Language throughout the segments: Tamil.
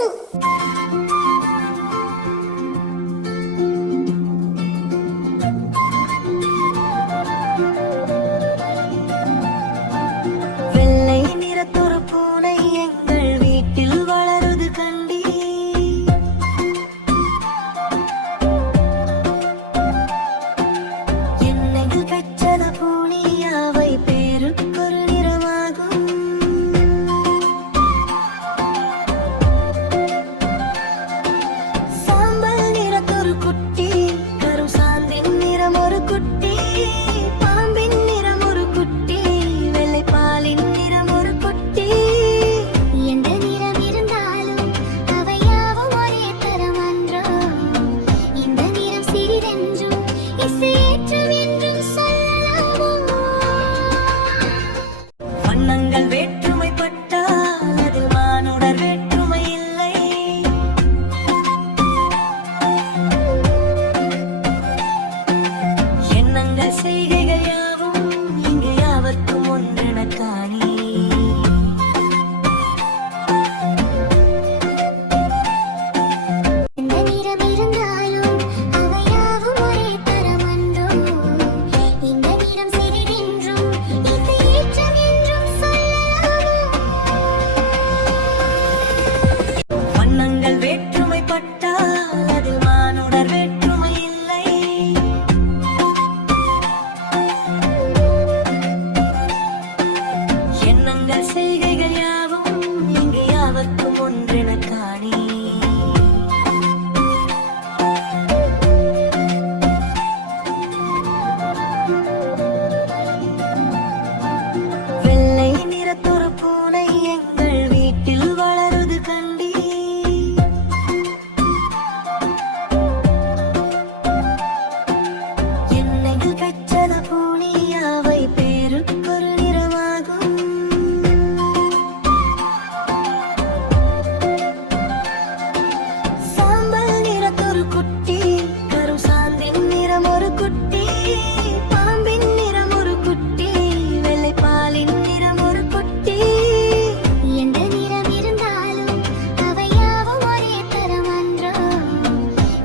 Sexy. வெள்ளை நிறத்தொரு பூனை எங்கள் வீட்டில் வளருது கண்டி. எண்ணெயில் கச்சல பூனி அவை பேருக்கொரு நிறமாகும். சாம்பல் நிறத்தொரு குட்டி, கரும் சாந்தின் நிறம் ஒரு குட்டி, பாம்பின் நிறம் ஒரு குட்டி, வெள்ளை பாலின் நிறம் ஒரு குட்டி. எந்த நிறம் இருந்தாலும் அவை யாவும் ஒரே தரம் அன்றோ. இந்த நிறம் சிறிதென்றும் இசையேற்றம் என்றும் சொல்லலாமோ. வண்ணங்கள் வேற்றுமைப்பட்டால் அதில் மானுடர் வேற்றுமை இல்லை. எண்ணங்கள் செய்கைகள் யாவும் இங்கு யாவர்க்கும் ஒன்றென காணி. எந்த நிறம் இருந்தாலும் அவை யாவும் ஒரே தரம் அன்றோ. இந்த நிறம் சிறிதென்றும் இசையேற்றம் என்றும் சொல்லலாமோ. வண்ணங்கள் வேற்றுமைப்பட்டால் அதில் மானுடர் வேற்றுமை இல்லை. எண்ணங்கள் செய்கைகள் யாவும் இங்கு யாவர்க்கும் ஒன்றென காணி. வெள்ளை நிறத்தொரு பூனை எங்கள் வீட்டில் வளருது கண்டி. எண்ணெயில் கச்சல பூனி அவை பேருக்கொரு நிறமாகும். சாம்பல் நிறத்தொரு குட்டி, கரும் சாந்தின் நிறம் ஒரு குட்டி, பாம்பின் நிறம் ஒரு குட்டி, வெள்ளை பாலின் நிறம் ஒரு குட்டி. எந்த நிறம் இருந்தாலும் அவை யாவும் ஒரே தரம் அன்றோ.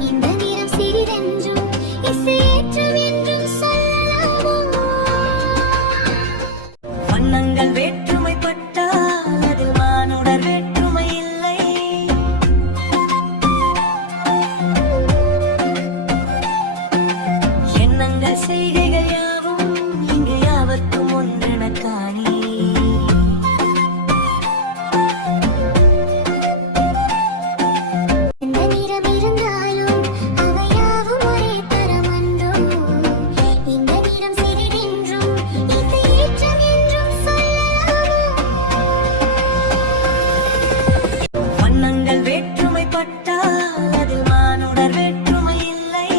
இந்த நிறம் சிறிதென்றும் இசையேற்றம் என்றும் சொல்லலாமோ. வண்ணங்கள் வேற்றுமைப்பட்டால் அதில் மானுடர் வேற்றுமை இல்லை. எண்ணங்கள் செய்கைகள் யாவும் இங்கு யாவர்க்கும் ஒன்றென காணி. எந்த நிறம் இருந்தாலும் அவை யாவும் ஒரே தரம் அன்றோ. இந்த நிறம் சிறிதென்றும் இசையேற்றம் என்றும் சொல்லலாமோ. வண்ணங்கள் வேற்றுமைப்பட்டால் அதில் மானுடர் வேற்றுமை இல்லை.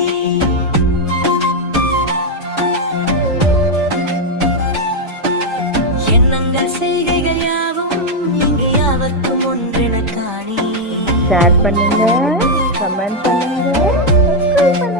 எண்ணங்கள் செய்கைகள் யாவும் இங்கு யாவர்க்கும் ஒன்றென காணி. ஷேர் பண்ணுங்க, கமெண்ட் பண்ணுங்க, சப்ஸ்கிரைப் பண்ணுங்க.